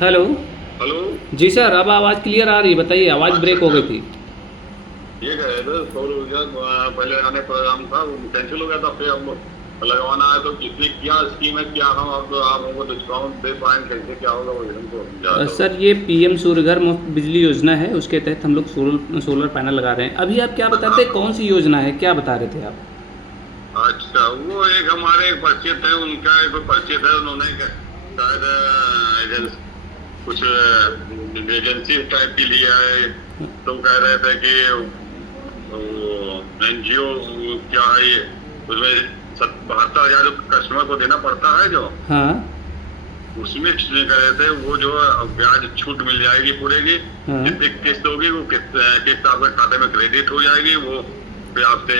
Hello. Hello. जी sir, अब आवाज़ clear आ रही है, बताइए, आवाज़ ब्रेक हो गई थी। ये कह रहे थे सौर ऊर्जा पहले आने प्रोग्राम था वो कैंसिल हो गया था, फिर अब लगवाना है तो कितनी क्या स्कीम है, क्या हम अब आप हमको डिस्काउंट दे पाएंगे, कैसे क्या होगा वो हमको समझा दो। सर ये पीएम सूर्यघर मुफ्त बिजली योजना है, उसके तहत हम लोग सोलर पैनल लगा रहे हैं। अभी आप क्या बताते हैं, कौन सी योजना है, क्या बता रहे थे आप? अच्छा, वो एक हमारे एक परिचित है, उनका एक परिचित है, उन्होंने शायद कुछ एजेंसी टाइप की लिया है, तो कह रहे थे कि एनजीओ क्या है ये, उसमें 72,000 जो कस्टमर को देना पड़ता है जो, हाँ। उसमें कह रहे थे वो जो ब्याज छूट मिल जाएगी पूरे की, हाँ। जितनी किस्त होगी वो किस्त आपके खाते में क्रेडिट हो जाएगी, वो फिर आपसे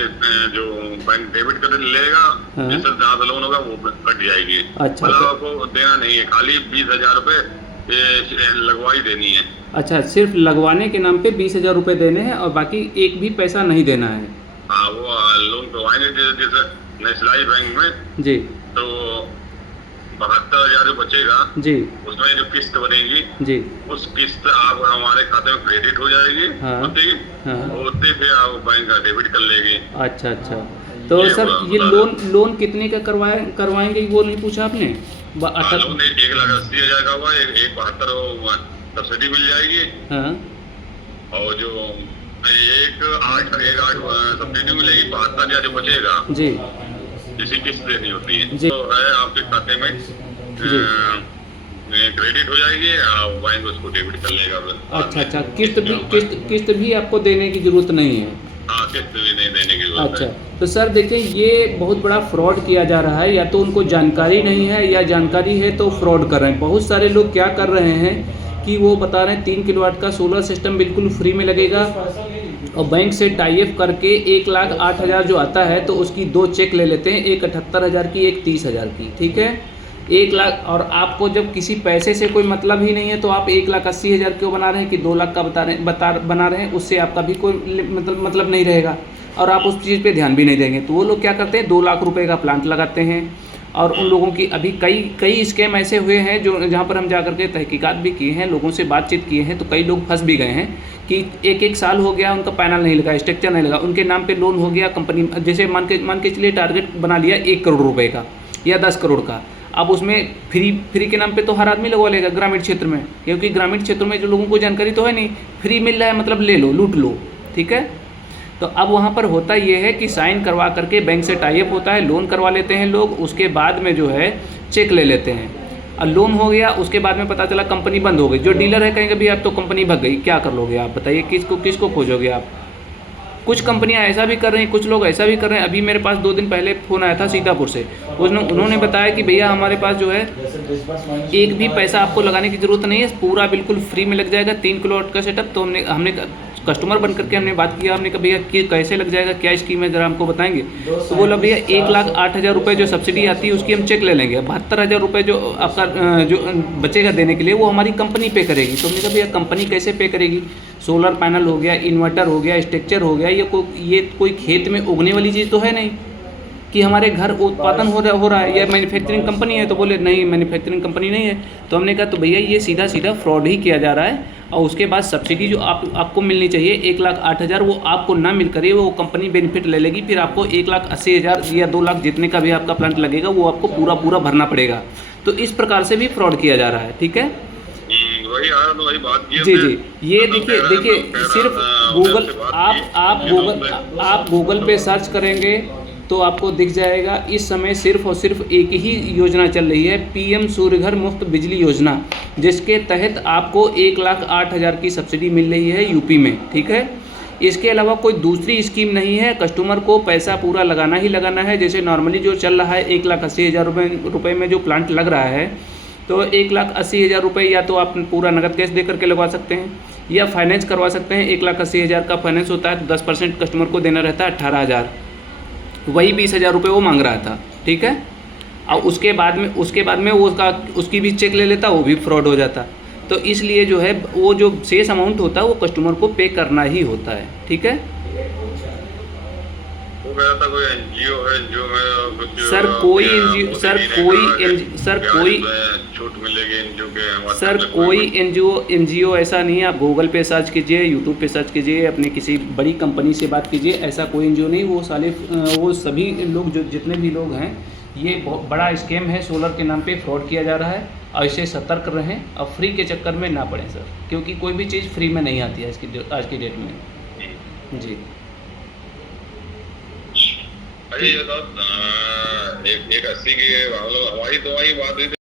जो बैंक डेबिट कर लेगा, हाँ। जिससे ज्यादा लोन होगा वो कट जाएगी। अच्छा मतलब तो आपको देना नहीं है, खाली 20,000 रुपये लगवाई देनी है। अच्छा, सिर्फ लगवाने के नाम पे 20,000 रुपये देने हैं और बाकी एक भी पैसा नहीं देना है? हाँ, वो लोन करवाएंगे जैसे नेशनलाइज बैंक में, जी। तो 72,000 जो बचेगा जी। उसमें जो किस्त बनेगी, जी। उस किस्त आप हमारे खाते में क्रेडिट हो जाएगी, हाँ। होती हाँ। होती फिर आप बैंक का डेबिट कर लेगी। अच्छा अच्छा। तो ये सर ये बता लोन कितने का करवाएंगे वो नहीं पूछा आपने? लोन 1,80,000 का हुआ, एक 72 सब्सिडी मिल जाएगी, हाँ। और जो एक आठ सब्सिडी मिलेगी, 72,000 जो बचेगा जी। जिसकी किस्त देनी होती है जी। तो है आपके खाते में जी। क्रेडिट हो जाएगी, बैंक उसको डेबिट कर लेगा फिर बाद अच्छा में। अच्छा, किस्त भी आपको देने की ज़रूरत नहीं है? हाँ, किस्त भी नहीं देने की जरूरत अच्छा। है। तो सर देखिए, ये बहुत बड़ा फ्रॉड किया जा रहा है, या तो उनको जानकारी नहीं है या जानकारी है तो फ्रॉड कर रहे हैं। बहुत सारे लोग क्या कर रहे हैं कि वो बता रहे हैं 3 किलोवाट का सोलर सिस्टम बिल्कुल फ्री में लगेगा, और बैंक से टाई अप करके 1,08,000 जो आता है तो उसकी 2 चेक ले लेते हैं, एक 78,000 की, एक 30,000 की, ठीक है। 1,00,000, और आपको जब किसी पैसे से कोई मतलब ही नहीं है तो आप 1,80,000 क्यों बना रहे हैं कि 2,00,000 का बना रहे हैं, उससे आपका भी कोई मतलब नहीं रहेगा, और आप उस चीज़ पे ध्यान भी नहीं देंगे। तो वो लोग क्या करते हैं, 2,00,000 रुपये का प्लांट लगाते हैं, और उन लोगों की अभी कई स्कैम ऐसे हुए हैं जो जहाँ पर हम जा कर के तहकीकात भी किए हैं, लोगों से बातचीत किए हैं, तो कई लोग फंस भी गए हैं कि एक साल हो गया उनका पैनल नहीं लगा, स्ट्रक्चर नहीं लगा, उनके नाम पे लोन हो गया, कंपनी जैसे मान के चलिए टारगेट बना लिया 1 करोड़ रुपये का या 10 करोड़ का। अब उसमें फ्री के नाम पे तो हर आदमी लगवा लेगा ग्रामीण क्षेत्र में, क्योंकि ग्रामीण क्षेत्र में जो लोगों को जानकारी तो है नहीं, फ्री मिल रहा है मतलब ले लो, लूट लो, ठीक है। तो अब वहाँ पर होता ये है कि साइन करवा करके बैंक से टाई अप होता है, लोन करवा लेते हैं लोग, उसके बाद में जो है चेक ले लेते हैं, और लोन हो गया, उसके बाद में पता चला कंपनी बंद हो गई। जो डीलर है कहेंगे भैया अब तो कंपनी भग गई, क्या कर लोगे आप, बताइए किसको खोजोगे आप। कुछ कंपनियां ऐसा भी कर रही हैं, कुछ लोग ऐसा भी कर रहे हैं। अभी मेरे पास 2 दिन पहले फ़ोन आया था सीतापुर से, उन्होंने बताया कि भैया हमारे पास जो है एक भी पैसा आपको लगाने की ज़रूरत नहीं है, पूरा बिल्कुल फ्री में लग जाएगा 3 किलोवाट का सेटअप। तो हमने कस्टमर बन करके हमने बात किया, हमने कहा भैया कैसे लग जाएगा, क्या स्कीम है, ज़रा हमको बताएंगे। तो बोला भैया 1,08,000 रुपये जो सब्सिडी आती है उसकी हम चेक ले लेंगे, 72,000 रुपये जो आपका जो बचेगा देने के लिए वो हमारी कंपनी पे करेगी। तो हमने कहा भैया कंपनी कैसे पे करेगी, सोलर पैनल हो गया, इन्वर्टर हो गया, स्ट्रक्चर हो गया, ये कोई खेत में उगने वाली चीज़ तो है नहीं कि हमारे घर उत्पादन हो रहा है, या मैन्युफैक्चरिंग कंपनी है। तो बोले नहीं, मैन्युफैक्चरिंग कंपनी नहीं है। तो हमने कहा तो भैया ये सीधा फ्रॉड ही किया जा रहा है, और उसके बाद सब्सिडी जो आपको मिलनी चाहिए 1,08,000 वो आपको ना मिल करिए, वो कंपनी बेनिफिट ले लेगी, फिर आपको 1,80,000 या 2,00,000 जितने का भी आपका प्लांट लगेगा वो आपको पूरा भरना पड़ेगा। तो इस प्रकार से भी फ्रॉड किया जा रहा है, ठीक है। वही बात की जी जी, ये देखिए सिर्फ गूगल, आप गूगल पे सर्च करेंगे तो आपको दिख जाएगा। इस समय सिर्फ और सिर्फ एक ही योजना चल रही है, पीएम सूर्यघर मुफ्त बिजली योजना, जिसके तहत आपको 1,08,000 की सब्सिडी मिल रही है यूपी में, ठीक है। इसके अलावा कोई दूसरी स्कीम नहीं है, कस्टमर को पैसा पूरा लगाना ही लगाना है। जैसे नॉर्मली जो चल रहा है 1,80,000 रुपये में जो प्लांट लग रहा है, तो 1,80,000 रुपये या तो आप पूरा नगद कैश दे करके लगवा सकते हैं, या फाइनेंस करवा सकते हैं। 1,80,000 का फाइनेंस होता है तो 10% कस्टमर को देना रहता है 18,000, वही 20,000 रुपये वो मांग रहा था, ठीक है। और उसके बाद में वो उसकी भी चेक ले लेता, वो भी फ्रॉड हो जाता। तो इसलिए जो है वो जो शेष अमाउंट होता है वो कस्टमर को पे करना ही होता है, ठीक है। वो गया था कोई एनजीओ है, एनजीओ में कुछ सर कोई क्या एनजीओ मोदी सर जी ने कोई कहा कि सर ब्याज कोई में छूट मिलेगी एनजीओ के हमारे सर मतलब कोई एनजीओ ऐसा नहीं है। आप गूगल पे सर्च कीजिए, यूट्यूब पे सर्च कीजिए, अपने किसी बड़ी कंपनी से बात कीजिए, ऐसा कोई एनजीओ नहीं। वो साले वो सभी लोग जो जितने भी लोग हैं, ये बहुत बड़ा स्कैम है, सोलर के नाम पे फ्रॉड किया जा रहा है। और इससे सतर्क रहें और फ्री के चक्कर में ना पड़ें सर, क्योंकि कोई भी चीज़ फ्री में नहीं आती है आज की डेट में जी। अरे ये तो एक 80 की हम लोग हमारी तो वही बात हुई थी।